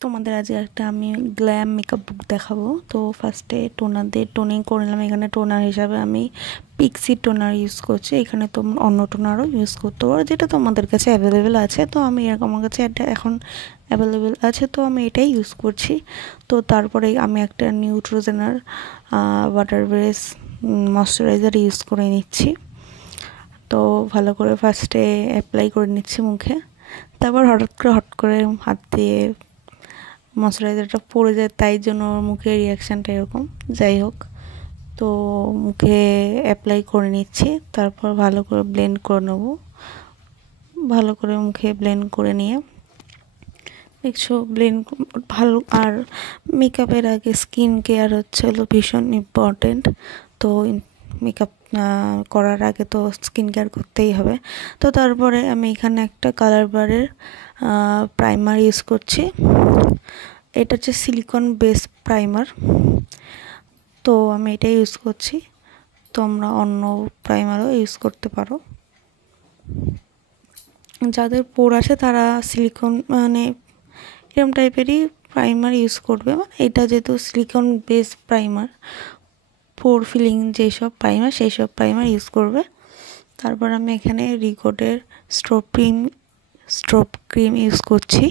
তোমাদের আজকে একটা আমি গ্ল্যাম মেকআপ বুক দেখাবো। তো ফার্স্টে টোনার দিয়ে টোনিং করে নিলাম। এখানে টোনার হিসাবে আমি পিক্সি টোনার ইউজ করছি। এখানে তো অন্য টোনারও ইউজ করতে পারো, যেটা তোমাদের কাছে অ্যাভেলেবেল আছে। তো আমি এরকম, আমার কাছে এটা এখন অ্যাভেলেবেল আছে, তো আমি এটাই ইউজ করছি। তো তারপরে আমি একটা নিউট্রোজেনার ওয়াটার বেস ময়শ্চারাইজার ইউজ করে নিচ্ছি। তো ভালো করে ফার্স্টে অ্যাপ্লাই করে নিচ্ছি মুখে। তারপর হঠাৎ করে হাত দিয়ে ময়শ্চারাইজারটা পড়ে যায়, তাই জন্য ওর মুখের রিয়াকশানটা এরকম। যাই হোক, তো মুখে অ্যাপ্লাই করে নিচ্ছি। তারপর ভালো করে ব্লেন্ড করে নেবো। ভালো করে মুখে ব্লেন্ড করে নিয়ে দেখছো ব্লেন্ড ভালো। আর মেকআপের আগে স্কিন কেয়ার হচ্ছে হলো ভীষণ ইম্পর্টেন্ট। তো মেকআপ করার আগে তো স্কিন কেয়ার করতেই হবে। তো তারপরে আমি এখানে একটা কালার বারের প্রাইমার ইউজ করছি। এটা হচ্ছে সিলিকন বেস প্রাইমার, তো আমি এটা ইউজ করছি। তোমরা অন্য প্রাইমারও ইউজ করতে পারো। যাদের পোর আছে তারা সিলিকন মানে এরকম টাইপেরই প্রাইমার ইউজ করবে। মানে এটা যেহেতু সিলিকন বেস প্রাইমার, পোর ফিলিং যেসব প্রাইমার সেই সব প্রাইমার ইউজ করবে। তারপর আমি এখানে রিকোডের স্ট্রপ ক্রিম ইউজ করছি।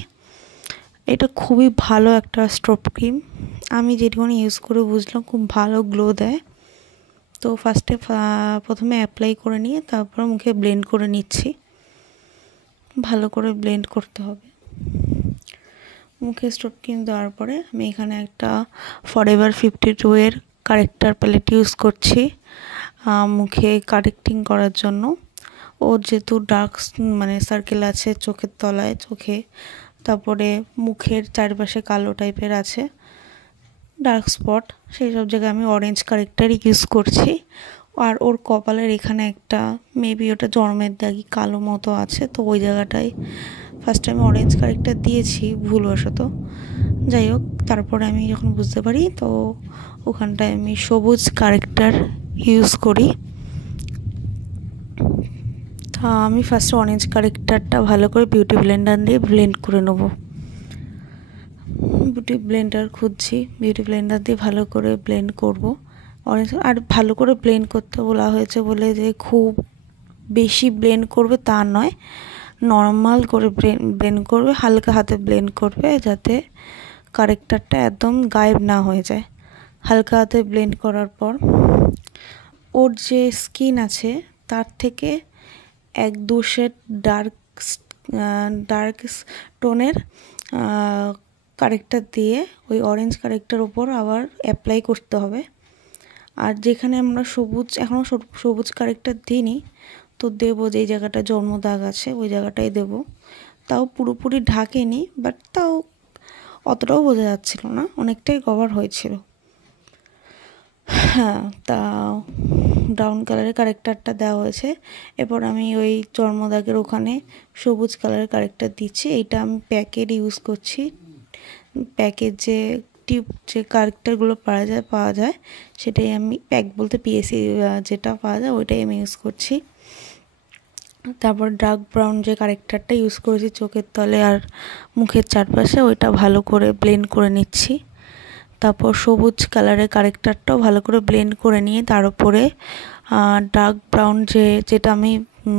এটা খুবই ভালো একটা স্ট্রপ ক্রিম। আমি যেটুকুনি ইউজ করে বুঝলাম খুব ভালো গ্লো দেয়। তো প্রথমে অ্যাপ্লাই করে নিয়ে তারপর মুখে ব্লেন্ড করে নিচ্ছি। ভালো করে ব্লেন্ড করতে হবে। মুখে স্ট্রপ ক্রিম দেওয়ার পরে আমি এখানে একটা ফরএভার 52 এর কারেক্টার প্যালেট ইউজ করছি মুখে কারেক্টিং করার জন্য। ওর যেহেতু ডার্ক মানে সার্কেল আছে চোখের তলায়, চোখে, তারপরে মুখের চারপাশে কালো টাইপের আছে ডার্ক স্পট, সেই সব জায়গায় আমি অরেঞ্জ কারেক্টার ইউজ করছি। আর ওর কপালের এখানে একটা মেবি ওটা জন্মের দাগি কালো মতো আছে, তো ওই জায়গাটায় ফার্স্টে আমি অরেঞ্জ কারেক্টার দিয়েছি ভুলবশত। যাই হোক, তারপরে আমি যখন বুঝতে পারি তো ওখানটায় আমি সবুজ কারেক্টার ইউজ করি। তা আমি ফার্স্টে অরেঞ্জ কারেক্টারটা ভালো করে বিউটি ব্লেন্ডার দিয়ে ব্লেন্ড করে নেবো। বিউটি ব্লেন্ডার খুঁজছি, বিউটি ব্লেন্ডার দিয়ে ভালো করে ব্লেন্ড করব অরেঞ্জ। আর ভালো করে ব্লেন্ড করতে বলা হয়েছে বলে যে খুব বেশি ব্লেন্ড করবে তা নয়, নর্মাল করে ব্লেন্ড করবে, হালকা হাতে ব্লেন্ড করবে যাতে কারেক্টারটা একদম গায়েব না হয়ে যায়। হালকা হাতে ব্লেন্ড করার পর ওর যে স্কিন আছে তার থেকে 1-2 শেড ডার্ক টোনের কারেক্টার দিয়ে ওই অরেঞ্জ কারেক্টার ওপর আবার অ্যাপ্লাই করতে হবে। আর যেখানে আমরা এখনও সবুজ কারেক্টার দিইনি, তো দেবো যেই জায়গাটা জন্মদাগ আছে ওই জায়গাটাই দেব। তাও পুরোপুরি ঢাকেনি, বাট তাও অতটাও বোঝা যাচ্ছিল না, অনেকটাই কভার হয়েছিল। হ্যাঁ, তা ব্রাউন কালারের কারেক্টারটা দেওয়া হয়েছে। এরপর আমি ওই জন্মদাগের ওখানে সবুজ কালারের কারেক্টার দিচ্ছি। এইটা আমি প্যাকের ইউজ করছি। প্যাকের যে টিউব যে কারেক্টারগুলো পাওয়া যায় সেটাই আমি, প্যাক বলতে পিএসি যেটা পাওয়া যায় ওইটাই আমি ইউজ করছি। তারপর ডার্ক ব্রাউন যে কারেক্টারটা ইউজ করেছি চোখের তলে আর মুখের চারপাশে, ওইটা ভালো করে ব্লেন্ড করে নিচ্ছি। তারপর সবুজ কালারের কারেক্টারটাও ভালো করে ব্লেন্ড করে নিয়ে তার উপরে ডার্ক ব্রাউন যেটা আমি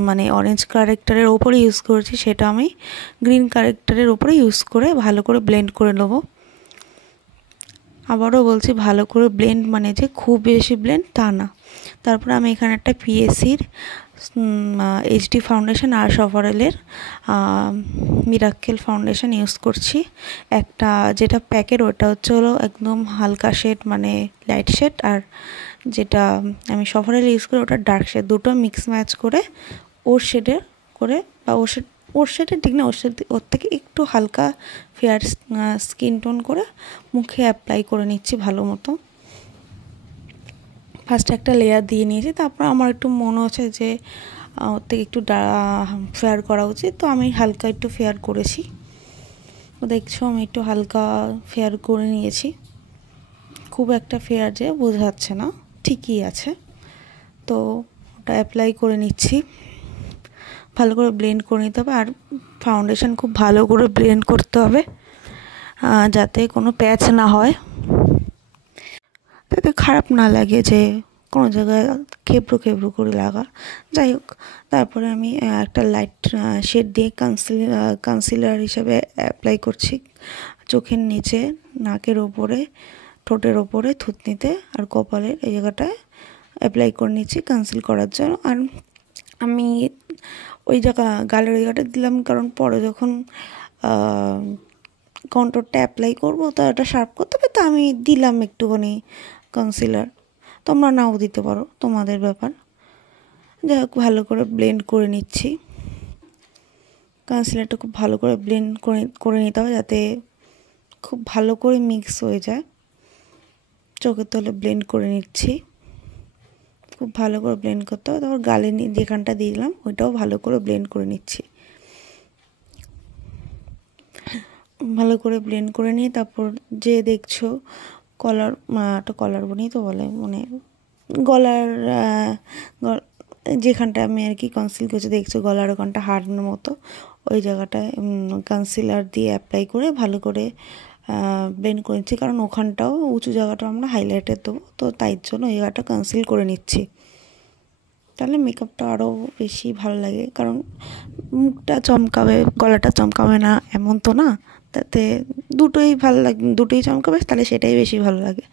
মানে অরেঞ্জ কারেক্টারের ওপরে ইউজ করেছি সেটা আমি গ্রিন কারেক্টারের ওপরে ইউজ করে ভালো করে ব্লেন্ড করে নেবো। আবারও বলছি, ভালো করে ব্লেন্ড মানে যে খুব বেশি ব্লেন্ড তা না। তারপরে আমি এখানে একটা পিএসির এইচডি ফাউন্ডেশন আর সফারেলের মিরাক্কেল ফাউন্ডেশন ইউজ করছি। একটা যেটা প্যাকের ওটা হচ্ছে হলো একদম হালকা শেড মানে লাইট শেড, আর যেটা আমি সফারেল ইউজ করি ওটা ডার্ক শেড। দুটো মিক্স ম্যাচ করে ওর শেডের করে বা ওর শেডের ঠিক না, ওর থেকে একটু হালকা ফেয়ার স্কিন টোন করে মুখে অ্যাপ্লাই করে নিচ্ছি ভালো মতো। ফার্স্টে একটা লেয়ার দিয়ে নিয়েছি, তারপর আমার একটু মনে হচ্ছে যে ওর থেকে একটু ফেয়ার করা উচিত, তো আমি হালকা একটু ফেয়ার করেছি। দেখছো আমি একটু হালকা ফেয়ার করে নিয়েছি, খুব একটা ফেয়ার যে বোঝা যাচ্ছে না, ঠিকই আছে। তো ওটা অ্যাপ্লাই করে নিচ্ছি, ভালো করে ব্লেন্ড করে নিতে হবে। আর ফাউন্ডেশন খুব ভালো করে ব্লেন্ড করতে হবে। যাতে কোনো প্যাচ না হয়, যাতে খারাপ না লাগে যে কোনো জায়গায় খেবড়ো খেবড়ো করে লাগা। যাই হোক, তারপরে আমি একটা লাইট শেড দিয়ে কনসিলার হিসেবে অ্যাপ্লাই করছি চোখের নিচে, নাকের ওপরে, ঠোঁটের ওপরে, থুতনিতে আর কপালের এই জায়গাটায় অ্যাপ্লাই করে নিচ্ছি কনসিল করার জন্য। আর আমি ওই গালের ওই জায়গাটা দিলাম, কারণ পরে যখন কন্ট্রোরটা অ্যাপ্লাই করবো তো এটা শার্প করতে হবে, তো আমি দিলাম একটুখানি কনসিলার। তোমরা নাও দিতে পারো, তোমাদের ব্যাপার। যাই হোক, ভালো করে ব্লেন্ড করে নিচ্ছি। কনসিলারটা খুব ভালো করে ব্লেন্ড করে নিতে হবে, যাতে খুব ভালো করে মিক্স হয়ে যায়। চোখের তলে ব্লেন্ড করে নিচ্ছি, খুব ভালো করে ব্লেন্ড করতে হবে। তারপর গালে যেখানটা দিলাম ওইটাও ভালো করে ব্লেন্ড করে নিচ্ছি। ভালো করে ব্লেন্ড করে নিয়ে তারপর যে দেখছো কলার বনেই তো বলে, মানে গলার যেখানটা আমি আর কি কনসিল করছি, দেখছো গলার ওখানটা হাড়ের মতো, ওই জায়গাটায় কনসিলার দিয়ে অ্যাপ্লাই করে ভালো করে ব্লেন্ড করে নিচ্ছি, কারণ ওখানটাও উঁচু জায়গাটা আমরা হাইলাইটার দেবো, তো তাই জন্য এই জায়গাটা কনসিল করে নিচ্ছি। তাহলে মেকআপটা আরও বেশি ভালো লাগে, কারণ মুখটা চমকাবে, গলাটা চমকাবে না এমন তো না, তাতে দুটোই ভালো লাগে, দুটোই চমকাবে, তাহলে সেটাই বেশি ভালো লাগে।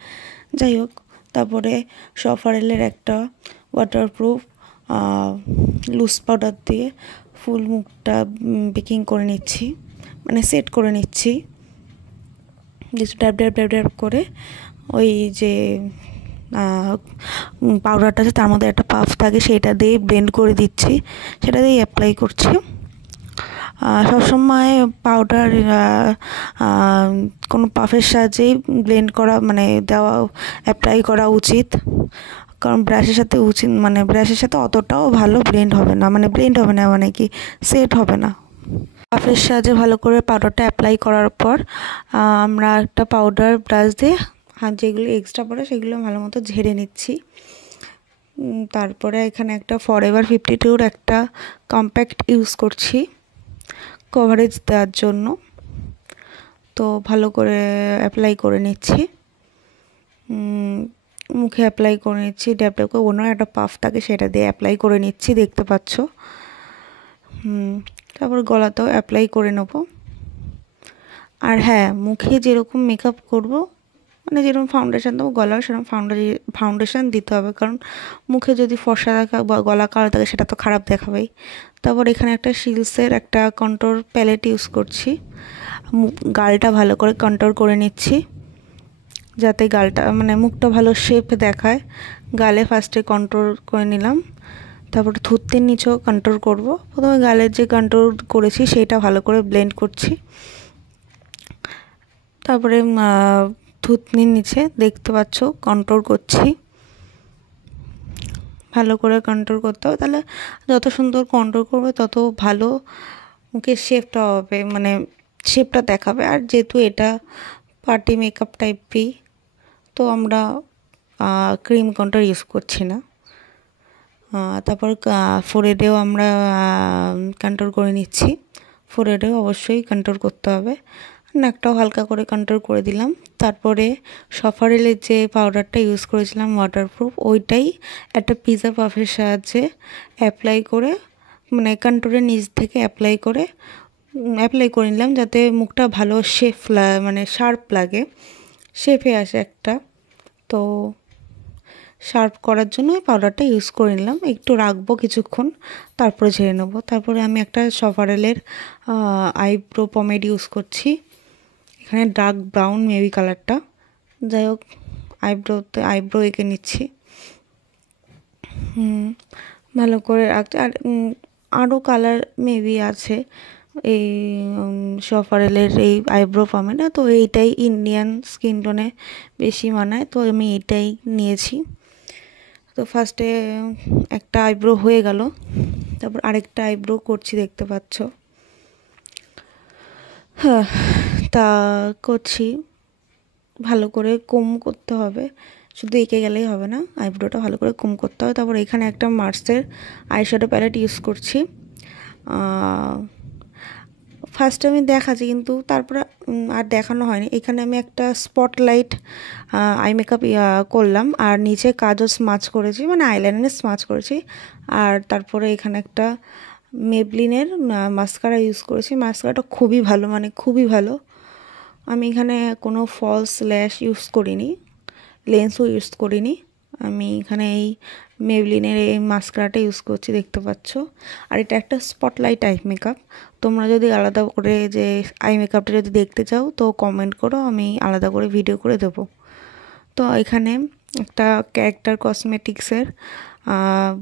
যাই হোক, তারপরে সফারেলের একটা ওয়াটারপ্রুফ লুজ পাউডার দিয়ে ফুল মুখটা বেকিং করে নিচ্ছি, মানে সেট করে নিচ্ছি। কিছু ড্যাব ড্যাব ড্যাব ড্যাব করে ওই যে পাউডারটা আছে তার মধ্যে একটা পাফ থাকে, সেটা দিয়ে ব্লেন্ড করে দিচ্ছি, সেটা দিয়ে অ্যাপ্লাই করছি। সবসময় পাউডার কোনো পাফের সাহায্যেই ব্লেন্ড করা, মানে দেওয়া, অ্যাপ্লাই করা উচিত, কারণ ব্রাশের সাথে অতটাও ভালো ব্লেন্ড হবে না, মানে কি সেট হবে না। পাফের সাহায্যে ভালো করে পাউডারটা অ্যাপ্লাই করার পর আমরা একটা পাউডার ব্রাশ দিয়ে যেগুলো এক্সট্রা পড়ে সেগুলো ভালো মতো ঝেড়ে নিচ্ছি। তারপরে এখানে একটা ফরএভার 52 একটা কম্প্যাক্ট ইউজ করছি কভারেজ দেওয়ার জন্য, তো ভালো করে অ্যাপ্লাই করে নিচ্ছি, মুখে অ্যাপ্লাই করে নিচ্ছি, ড্যাপ ড্যাপ করে অন্য একটা পাফ থাকে সেটা দিয়ে অ্যাপ্লাই করে নিচ্ছি, দেখতে পাচ্ছ। তারপর গলাতেও অ্যাপ্লাই করে নেব। আর হ্যাঁ, মুখে যেরকম মেকআপ করব, মানে যেরকম ফাউন্ডেশন দেবো গলাও সেরকম ফাউন্ডেশন দিতে হবে, কারণ মুখে যদি ফর্সা দেখা বা গলা কালো থাকে সেটা তো খারাপ দেখাবেই। তারপর এখানে একটা শিলসের একটা কন্ট্রোর প্যালেট ইউজ করছি, গালটা ভালো করে কন্ট্রোর করে নিচ্ছি, যাতে গালটা মানে মুখটা ভালো শেপ দেখায়। গালে ফার্স্টে কন্ট্রোর করে নিলাম, তারপর থুতনির নিচেও কন্ট্রোর করব। প্রথমে গালের যে কন্ট্রোর করেছি সেটা ভালো করে ব্লেন্ড করছি, তারপরে থুতনির নিচে দেখতে পাচ্ছ কন্ট্রোর করছি, ভালো করে কন্ট্রোল করতে হবে, তাহলে যত সুন্দর কন্ট্রোল করবে তত ভালো মুখের শেপটা হবে, মানে শেপটা দেখাবে। আর যেহেতু এটা পার্টি মেকআপ টাইপই, তো আমরা ক্রিম কন্ট্রোল ইউজ করছি না। তারপর ফোরহেডেও আমরা কন্ট্রোল করে নিচ্ছি, ফোরহেডেও অবশ্যই কন্ট্রোল করতে হবে, নাকটাও হালকা করে কন্ট্রোল করে দিলাম। তারপরে সফারেলের যে পাউডারটা ইউজ করেছিলাম ওয়াটারপ্রুফ, ওইটাই একটা পিৎজা পাফের সাহায্যে অ্যাপ্লাই করে, মানে কন্ট্রোলের নিচ থেকে অ্যাপ্লাই করে নিলাম, যাতে মুখটা ভালো মানে শার্প লাগে, শেপে আসে একটা। তো শার্প করার জন্য ওই পাউডারটা ইউজ করে নিলাম, একটু রাখবো কিছুক্ষণ, তারপরে ঝেড়ে নেবো। তারপরে আমি একটা সফারেলের আইব্রো পমেড ইউজ করছি, এখানে ডার্ক ব্রাউন মেবি কালারটা। যাই হোক, আইব্রো এঁকে নিচ্ছি, ভালো করে রাখতে। আর আরও কালার মেবি আছে এই সফারেলের এই আইব্রো পমেডে, তো এইটাই ইন্ডিয়ান স্কিন টোনে বেশি মানায়, তো আমি এইটাই নিয়েছি। তো ফার্স্টে একটা আইব্রো হয়ে গেল, তারপর আরেকটা আইব্রো করছি, দেখতে পাচ্ছ। হ্যাঁ, তা করছি, ভালো করে কম করতে হবে, শুধু এঁকে গেলেই হবে না, আইব্রোটা ভালো করে কম করতে হবে। তারপর এখানে একটা মার্সের আইশ্যাডো প্যালেট ইউজ করছি, ফার্স্টে আমি দেখাচ্ছি কিন্তু তারপরে আর দেখানো হয়নি। এখানে আমি একটা স্পটলাইট আই মেকআপ করলাম আর নিচে কাজও স্মাচ করেছি, মানে আইলাইনারে স্মাচ করেছি। আর তারপরে এখানে একটা মেবলিনের মাস্কারা ইউজ করেছি। মাস্কারাটা খুবই ভালো, মানে খুবই ভালো। আমি এখানে কোনো ফলস ল্যাশ ইউজ করিনি, লেন্সও ইউজ করিনি। আমি এখানে এই মেবলিনের এই মাস্কারাটা ইউজ করছি, দেখতে পাচ্ছ। আর এটা একটা স্পটলাইট আই মেকআপ। তোমরা যদি আলাদা করে যে আই মেকআপটা যদি দেখতে চাও তো কমেন্ট করো, আমি আলাদা করে ভিডিও করে দেবো। তো এখানে একটা ক্যারেক্টার কসমেটিক্সের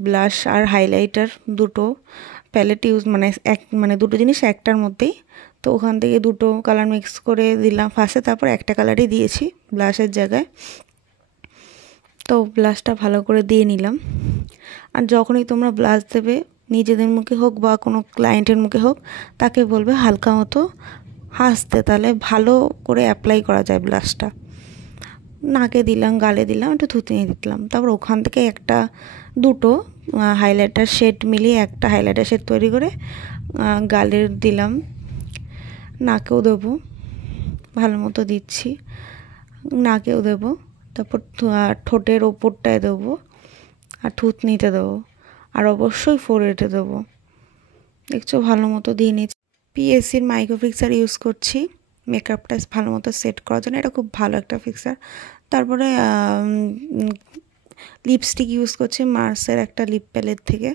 ব্লাশ আর হাইলাইটার দুটো প্যালেট ইউজ, মানে দুটো জিনিস একটার মধ্যেই। তো ওখান থেকে দুটো কালার মিক্স করে দিলাম ফার্স্টে, তারপর একটা কালারই দিয়েছি ব্লাশের জায়গায়। তো ব্লাশটা ভালো করে দিয়ে নিলাম। আর যখনই তোমরা ব্লাশ দেবে, নিজেদের মুখে হোক বা কোনো ক্লায়েন্টের মুখে হোক, তাকে বলবে হালকা মতো হাসতে, তাহলে ভালো করে অ্যাপ্লাই করা যায় ব্লাশটা। নাকে দিলাম, গালে দিলাম, একটু থুতনিয়ে দিলাম। তারপর ওখান থেকে দুটো হাইলাইটার শেড মিলিয়ে একটা হাইলাইটার শেড তৈরি করে গালের দিলাম, নাকেও দেবো, ভালো মতো দিচ্ছি, নাকেও দেবো। তারপর ঠোঁটের ওপরটায় দেবো, আর থুতনিতে দেবো, আর অবশ্যই ফোরহেডে দেবো। দেখছো ভালো মতো দিয়ে নিচ্ছি। পিএসসির মাইক্রো ফিক্সার ইউজ করছি মেকআপটা ভালো মতো সেট করার জন্য, এটা খুব ভালো একটা ফিক্সার। তারপরে লিপস্টিক ইউজ করছি মার্সের একটা লিপ প্যালেট থেকে।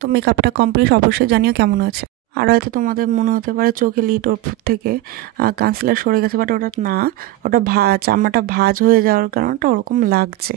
তো মেকআপটা কমপ্লিট, অবশ্যই জানিও কেমন আছে। আর হয়তো তোমাদের মনে হতে পারে চোখে লিড ওপর থেকে কনসিলার সরে গেছে, বাট ওটা না, ওটা চামড়াটা ভাঁজ হয়ে যাওয়ার কারণে ওরকম লাগছে।